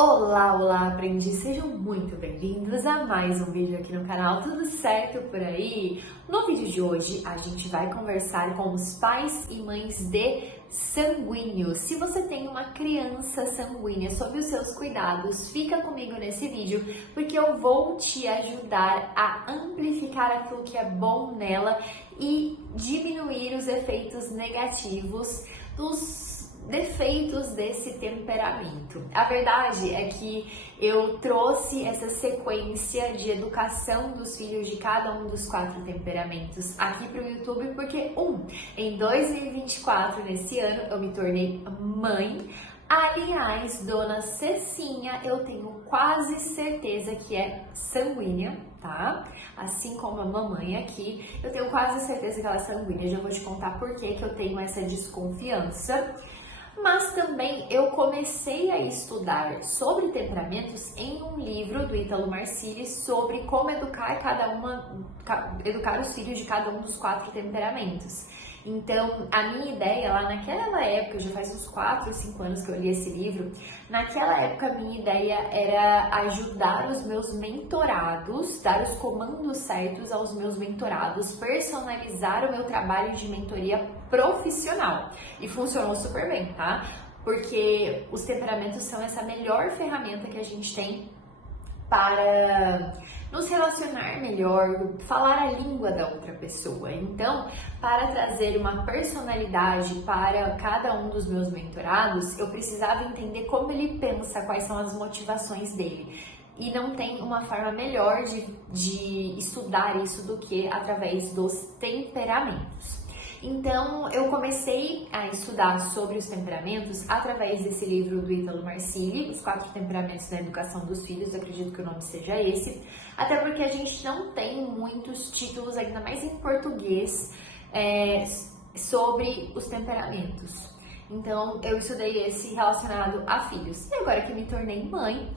Olá, olá, aprendiz! Sejam muito bem-vindos a mais um vídeo aqui no canal. Tudo certo por aí? No vídeo de hoje, a gente vai conversar com os pais e mães de sanguíneos. Se você tem uma criança sanguínea, sobre os seus cuidados, fica comigo nesse vídeo, porque eu vou te ajudar a amplificar aquilo que é bom nela e diminuir os efeitos negativos dos defeitos desse temperamento. A verdade é que eu trouxe essa sequência de educação dos filhos de cada um dos 4 temperamentos aqui para o YouTube, porque em 2024, nesse ano, eu me tornei mãe. Aliás, dona Cecinha, eu tenho quase certeza que é sanguínea, tá? Assim como a mamãe aqui, eu tenho quase certeza que ela é sanguínea. Já vou te contar por que eu tenho essa desconfiança. Mas também eu comecei a estudar sobre temperamentos em um livro do Ítalo Marcilli sobre como educar educar os filhos de cada um dos 4 temperamentos. Então, a minha ideia lá naquela época, já faz uns 4 ou 5 anos que eu li esse livro, naquela época a minha ideia era ajudar os meus mentorados, dar os comandos certos aos meus mentorados, personalizar o meu trabalho de mentoria profissional. E funcionou super bem, tá? Porque os temperamentos são essa melhor ferramenta que a gente tem para nos relacionar melhor, falar a língua da outra pessoa. Então, para trazer uma personalidade para cada um dos meus mentorados, eu precisava entender como ele pensa, quais são as motivações dele. E não tem uma forma melhor de estudar isso do que através dos temperamentos. Então, eu comecei a estudar sobre os temperamentos através desse livro do Ítalo Marcilli, Os 4 Temperamentos na Educação dos Filhos, eu acredito que o nome seja esse, até porque a gente não tem muitos títulos, ainda mais em português, sobre os temperamentos. Então, eu estudei esse relacionado a filhos. E agora que me tornei mãe,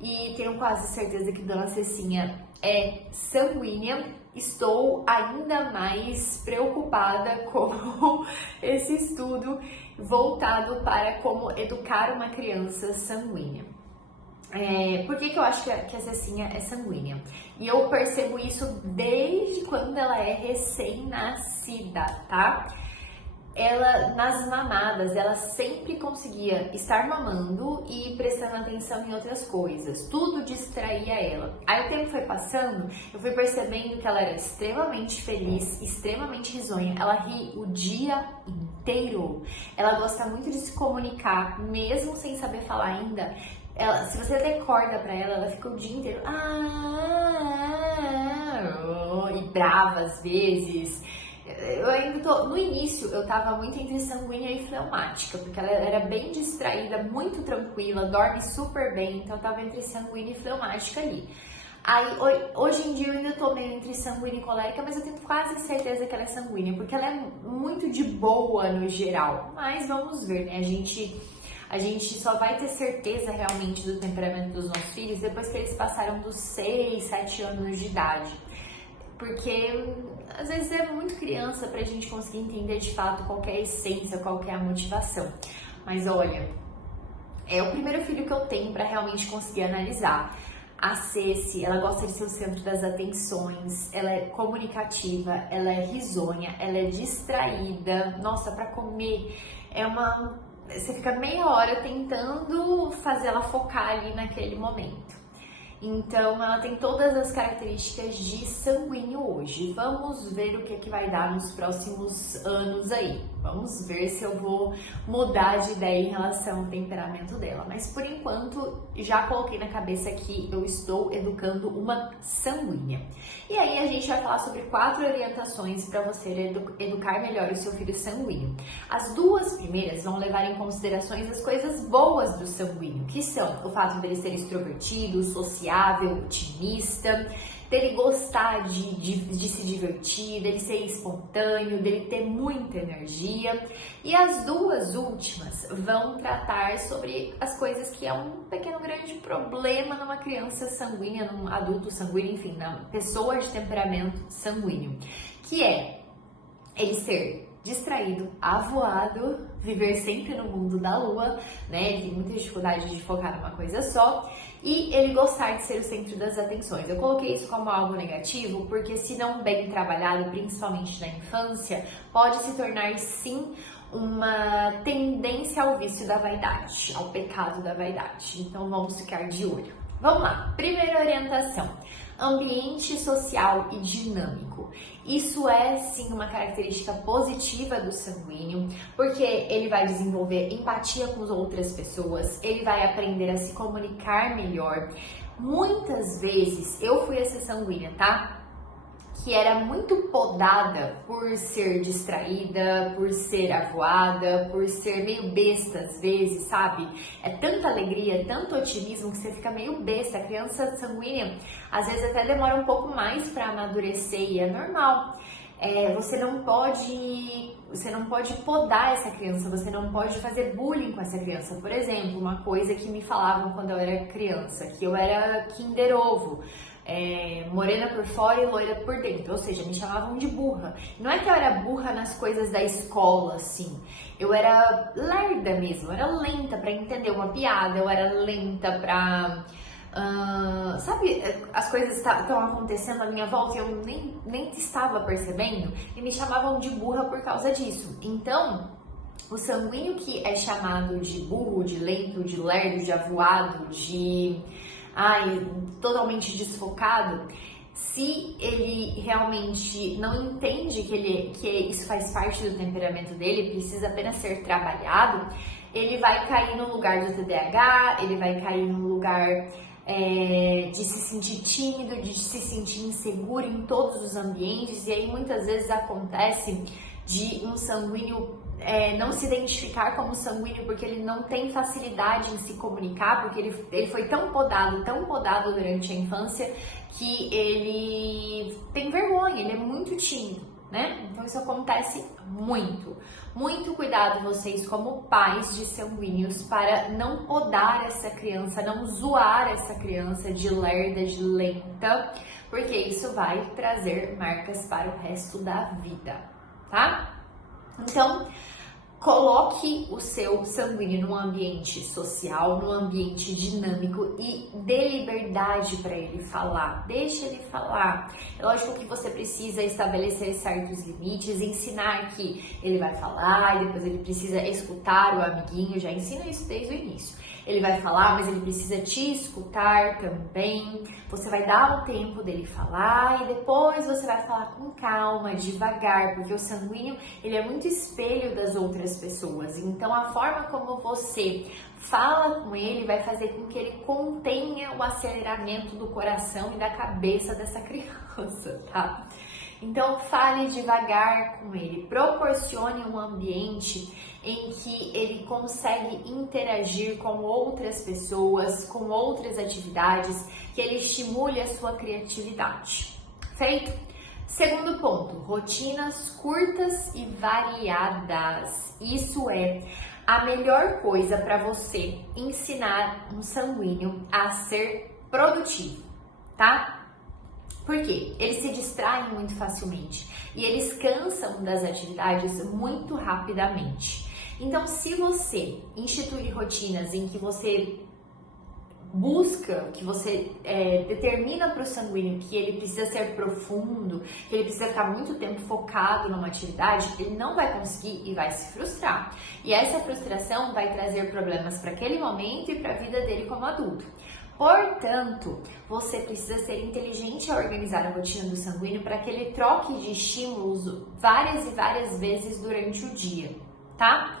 e tenho quase certeza que Dona Cecinha é sanguínea, estou ainda mais preocupada com esse estudo voltado para como educar uma criança sanguínea. Por que eu acho que a Cecinha é sanguínea? E eu percebo isso desde quando ela é recém-nascida, tá? Ela, nas mamadas, ela sempre conseguia estar mamando e prestando atenção em outras coisas. Tudo distraía ela. Aí o tempo foi passando, eu fui percebendo que ela era extremamente feliz, extremamente risonha. Ela ri o dia inteiro. Ela gosta muito de se comunicar, mesmo sem saber falar ainda. Se você decorda pra ela, ela fica o dia inteiro e brava às vezes. Eu ainda no início eu tava muito entre sanguínea e fleumática, porque ela era bem distraída, muito tranquila, dorme super bem, então eu tava entre sanguínea e fleumática ali. Aí, hoje em dia eu ainda tô meio entre sanguínea e colérica, mas eu tenho quase certeza que ela é sanguínea, porque ela é muito de boa no geral. Mas vamos ver, né? A gente só vai ter certeza realmente do temperamento dos nossos filhos depois que eles passaram dos 6, 7 anos de idade. Porque às vezes é muito criança pra gente conseguir entender de fato qual que é a essência, qual que é a motivação. Mas olha, é o primeiro filho que eu tenho pra realmente conseguir analisar. A Ceci, ela gosta de ser o centro das atenções, ela é comunicativa, ela é risonha, ela é distraída. Nossa, pra comer você fica meia hora tentando fazer ela focar ali naquele momento. Então, ela tem todas as características de sanguíneo hoje. Vamos ver o que vai dar nos próximos anos aí. Vamos ver se eu vou mudar de ideia em relação ao temperamento dela. Mas, por enquanto, já coloquei na cabeça que eu estou educando uma sanguínea. E aí, a gente vai falar sobre 4 orientações para você educar melhor o seu filho sanguíneo. As 2 primeiras vão levar em considerações as coisas boas do sanguíneo, que são o fato dele ser extrovertido, sociável, otimista, dele gostar de se divertir, dele ser espontâneo, dele ter muita energia. E as 2 últimas vão tratar sobre as coisas que é um pequeno grande problema numa criança sanguínea, num adulto sanguíneo, enfim, na pessoa de temperamento sanguíneo, que é ele ser distraído, avoado, viver sempre no mundo da lua, né? Ele tem muita dificuldade de focar numa coisa só e ele gostar de ser o centro das atenções. Eu coloquei isso como algo negativo porque, se não bem trabalhado, principalmente na infância, pode se tornar sim uma tendência ao vício da vaidade, ao pecado da vaidade. Então vamos ficar de olho. Vamos lá, primeira orientação: ambiente social e dinâmico. Isso é sim uma característica positiva do sanguíneo, porque ele vai desenvolver empatia com as outras pessoas, ele vai aprender a se comunicar melhor. Muitas vezes eu fui essa sanguínea, tá? Que era muito podada por ser distraída, por ser avoada, por ser meio besta às vezes, sabe? É tanta alegria, tanto otimismo que você fica meio besta. A criança sanguínea às vezes até demora um pouco mais para amadurecer e é normal. Você não pode podar essa criança, você não pode fazer bullying com essa criança. Por exemplo, uma coisa que me falavam quando eu era criança, que eu era Kinder Ovo. Morena por fora e loira por dentro, ou seja, me chamavam de burra. Não é que eu era burra nas coisas da escola, assim, eu era lerda mesmo, eu era lenta pra entender uma piada, eu era lenta pra... sabe, as coisas estão acontecendo à minha volta e eu nem estava percebendo, e me chamavam de burra por causa disso. Então, o sanguíneo que é chamado de burro, de lento, de lerdo, de avoado, totalmente desfocado, se ele realmente não entende que isso faz parte do temperamento dele, precisa apenas ser trabalhado, ele vai cair no lugar do TDAH, ele vai cair no lugar de se sentir tímido, de se sentir inseguro em todos os ambientes. E aí muitas vezes acontece de um sanguíneo não se identificar como sanguíneo porque ele não tem facilidade em se comunicar, porque ele foi tão podado durante a infância, que ele tem vergonha, ele é muito tímido, né? Então isso acontece muito. Muito cuidado vocês como pais de sanguíneos para não podar essa criança, não zoar essa criança de lerda, de lenta, porque isso vai trazer marcas para o resto da vida, tá? Então, coloque o seu sanguíneo num ambiente social, num ambiente dinâmico e dê liberdade para ele falar. Deixa ele falar. É lógico que você precisa estabelecer certos limites, ensinar que ele vai falar e depois ele precisa escutar o amiguinho. Já ensina isso desde o início. Ele vai falar, mas ele precisa te escutar também. Você vai dar o tempo dele falar e depois você vai falar com calma, devagar, porque o sanguíneo, ele é muito espelho das outras pessoas. Então, a forma como você fala com ele vai fazer com que ele contenha o aceleramento do coração e da cabeça dessa criança, tá? Então, fale devagar com ele, proporcione um ambiente em que ele consegue interagir com outras pessoas, com outras atividades, que ele estimule a sua criatividade. Feito? Segundo ponto, rotinas curtas e variadas. Isso é a melhor coisa para você ensinar um sanguíneo a ser produtivo, tá? Por quê? Eles se distraem muito facilmente e eles cansam das atividades muito rapidamente. Então, se você instituir rotinas em que você busca, que você determina para o sanguíneo que ele precisa ser profundo, que ele precisa ficar muito tempo focado numa atividade, ele não vai conseguir e vai se frustrar. E essa frustração vai trazer problemas para aquele momento e para a vida dele como adulto. Portanto, você precisa ser inteligente ao organizar a rotina do sanguíneo para que ele troque de estímulos várias e várias vezes durante o dia, tá?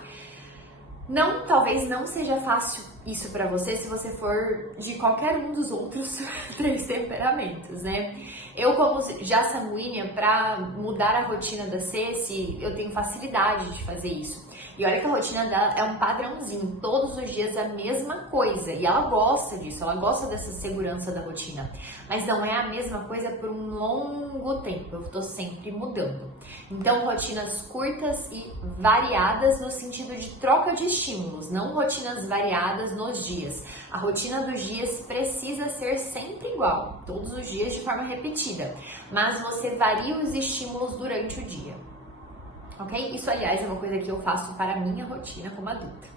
Talvez não seja fácil isso para você se você for de qualquer um dos outros 3 temperamentos, né? Eu, como já sanguínea, para mudar a rotina da Ceci, eu tenho facilidade de fazer isso. E olha que a rotina dela é um padrãozinho, todos os dias a mesma coisa. E ela gosta disso, ela gosta dessa segurança da rotina. Mas não é a mesma coisa por um longo tempo, eu tô sempre mudando. Então, rotinas curtas e variadas no sentido de troca de estímulos, não rotinas variadas nos dias. A rotina dos dias precisa ser sempre igual, todos os dias de forma repetida. Mas você varia os estímulos durante o dia. ok? Isso, aliás, é uma coisa que eu faço para a minha rotina como adulta.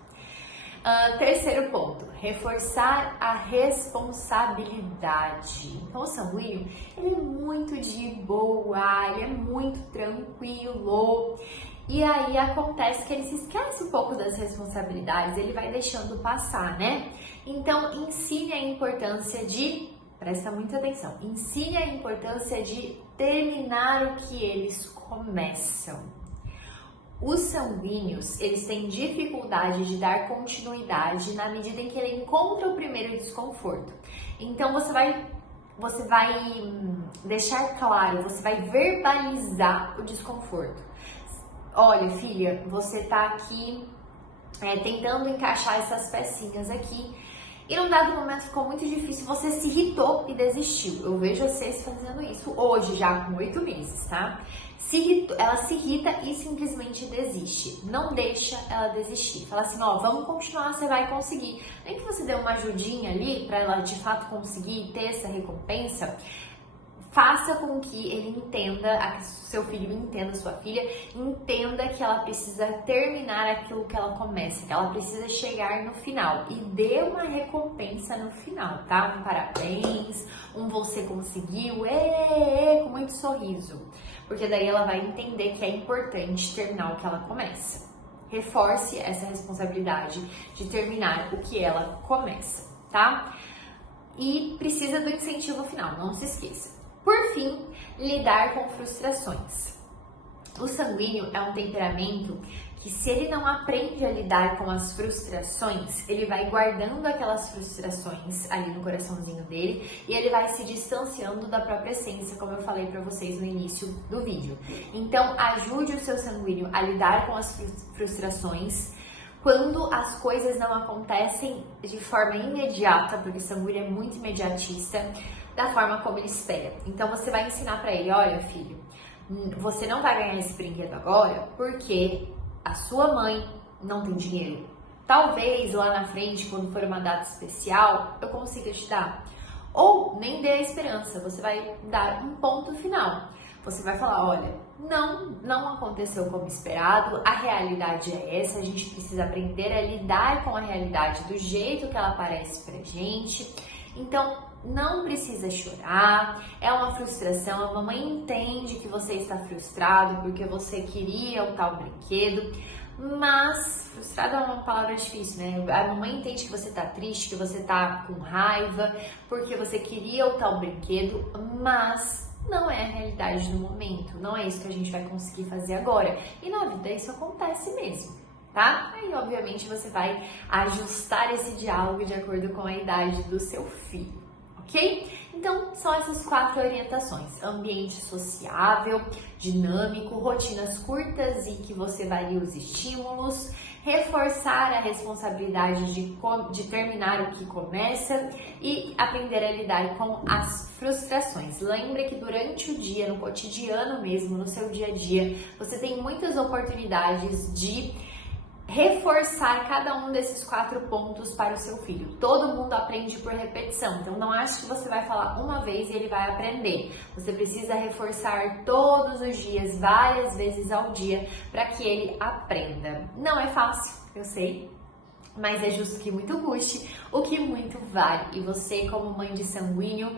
Terceiro ponto, reforçar a responsabilidade. Então, o sanguíneo, ele é muito de boa, ele é muito tranquilo. E aí acontece que ele se esquece um pouco das responsabilidades, ele vai deixando passar, né? Então, ensine a importância de, presta muita atenção, ensine a importância de terminar o que eles começam. Os sanguíneos, eles têm dificuldade de dar continuidade na medida em que ele encontra o primeiro desconforto. Então, você vai deixar claro, você vai verbalizar o desconforto. Olha, filha, você tá aqui tentando encaixar essas pecinhas aqui e num dado momento ficou muito difícil, você se irritou e desistiu. Eu vejo vocês fazendo isso hoje, já com 8 meses, tá? Ela se irrita e simplesmente desiste. Não deixa ela desistir. Fala assim, ó, vamos continuar, você vai conseguir. Nem que você dê uma ajudinha ali para ela de fato conseguir ter essa recompensa. Faça com que ele entenda, seu filho entenda, sua filha entenda que ela precisa terminar aquilo que ela começa, que ela precisa chegar no final e dê uma recompensa no final, tá? Um parabéns, um você conseguiu, com muito sorriso, porque daí ela vai entender que é importante terminar o que ela começa. Reforce essa responsabilidade de terminar o que ela começa, tá? E precisa do incentivo final, não se esqueça. Por fim, lidar com frustrações. O sanguíneo é um temperamento que, se ele não aprende a lidar com as frustrações, ele vai guardando aquelas frustrações ali no coraçãozinho dele e ele vai se distanciando da própria essência, como eu falei para vocês no início do vídeo. Então, ajude o seu sanguíneo a lidar com as frustrações quando as coisas não acontecem de forma imediata, porque o sanguíneo é muito imediatista, da forma como ele espera. Então você vai ensinar para ele, olha, filho, você não vai ganhar esse brinquedo agora porque a sua mãe não tem dinheiro. Talvez lá na frente, quando for uma data especial, eu consiga te dar. Ou nem dê a esperança, você vai dar um ponto final. Você vai falar, olha, não aconteceu como esperado, a realidade é essa, a gente precisa aprender a lidar com a realidade do jeito que ela aparece pra gente. Então, não precisa chorar, é uma frustração, a mamãe entende que você está frustrado porque você queria o tal brinquedo, mas frustrado é uma palavra difícil, né? A mamãe entende que você está triste, que você está com raiva porque você queria o tal brinquedo, mas não é a realidade do momento, não é isso que a gente vai conseguir fazer agora. E na vida isso acontece mesmo, tá? Aí, obviamente, você vai ajustar esse diálogo de acordo com a idade do seu filho, ok? Então, são essas 4 orientações: ambiente sociável, dinâmico, rotinas curtas e que você varie os estímulos, reforçar a responsabilidade de terminar o que começa e aprender a lidar com as frustrações. Lembre que durante o dia, no cotidiano mesmo, no seu dia a dia, você tem muitas oportunidades de reforçar cada um desses 4 pontos para o seu filho. Todo mundo aprende por repetição, então não ache que você vai falar uma vez e ele vai aprender. Você precisa reforçar todos os dias, várias vezes ao dia, para que ele aprenda. Não é fácil, eu sei, mas é justo que muito custe, o que muito vale. E você, como mãe de sanguíneo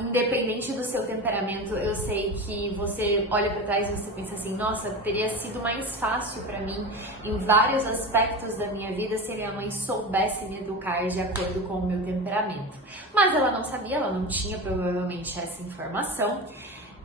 independente do seu temperamento, eu sei que você olha para trás e você pensa assim, nossa, teria sido mais fácil para mim em vários aspectos da minha vida se minha mãe soubesse me educar de acordo com o meu temperamento. Mas ela não sabia, ela não tinha provavelmente essa informação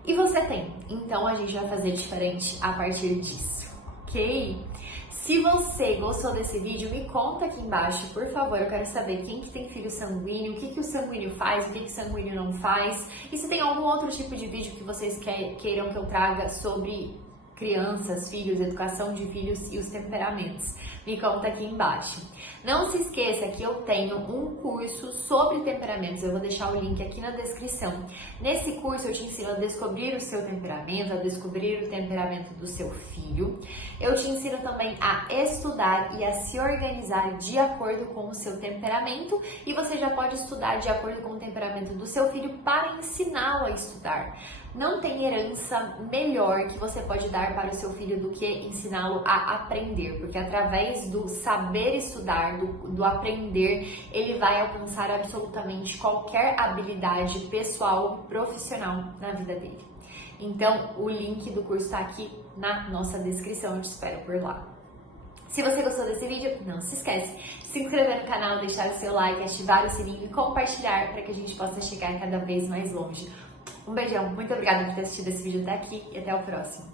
e você tem. Então a gente vai fazer diferente a partir disso, ok? Se você gostou desse vídeo, me conta aqui embaixo, por favor. Eu quero saber quem que tem filho sanguíneo, o que que o sanguíneo faz, o que que o sanguíneo não faz. E se tem algum outro tipo de vídeo que vocês queiram que eu traga sobre crianças, filhos, educação de filhos e os temperamentos. Me conta aqui embaixo. Não se esqueça que eu tenho um curso sobre temperamentos, eu vou deixar o link aqui na descrição. Nesse curso eu te ensino a descobrir o seu temperamento, a descobrir o temperamento do seu filho. Eu te ensino também a estudar e a se organizar de acordo com o seu temperamento e você já pode estudar de acordo com o temperamento do seu filho para ensiná-lo a estudar. Não tem herança melhor que você pode dar para o seu filho do que ensiná-lo a aprender, porque através do saber estudar, do aprender, ele vai alcançar absolutamente qualquer habilidade pessoal, profissional na vida dele. Então, o link do curso está aqui na nossa descrição, eu te espero por lá. Se você gostou desse vídeo, não se esquece de se inscrever no canal, deixar o seu like, ativar o sininho e compartilhar para que a gente possa chegar cada vez mais longe. Um beijão, muito obrigada por ter assistido esse vídeo até aqui e até o próximo.